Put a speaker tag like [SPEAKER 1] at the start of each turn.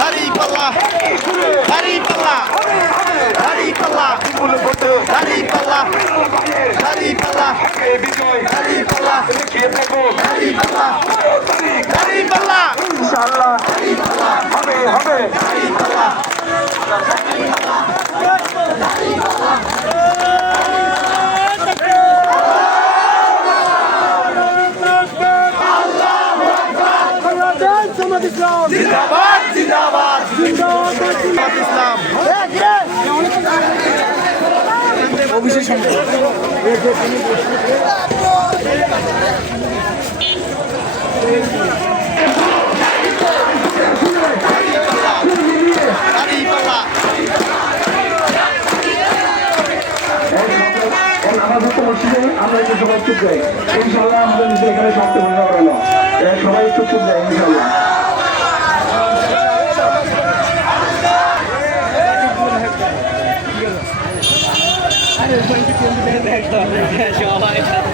[SPEAKER 1] দাড়ি পাল্লা দাড়ি পাল্লা দাড়ি পাল্লা
[SPEAKER 2] বিপুল ভোটে
[SPEAKER 1] দাড়ি পাল্লা দাড়ি পাল্লা
[SPEAKER 2] বিজয়
[SPEAKER 1] দাড়ি পাল্লা
[SPEAKER 2] খেয়ে থাকো
[SPEAKER 1] দাড়ি পাল্লা দাড়ি পাল্লা
[SPEAKER 2] ইনশাআল্লাহ হবে হবে
[SPEAKER 1] দাড়ি পাল্লা জিন্দাবাদ জিন্দাবাদ জিন্দাবাদ। ইসলাম অভিষেক দাড়ি পাল্লা
[SPEAKER 2] আমাদের তো মসজিদে আমরা একটু সবাই চুপ যাই ইনশাআল্লাহ আমাদের এখানে সমাপ্ত হয়ে যাবে কেন Hadi ben gidiyorum. Ben de şu
[SPEAKER 3] olaydan.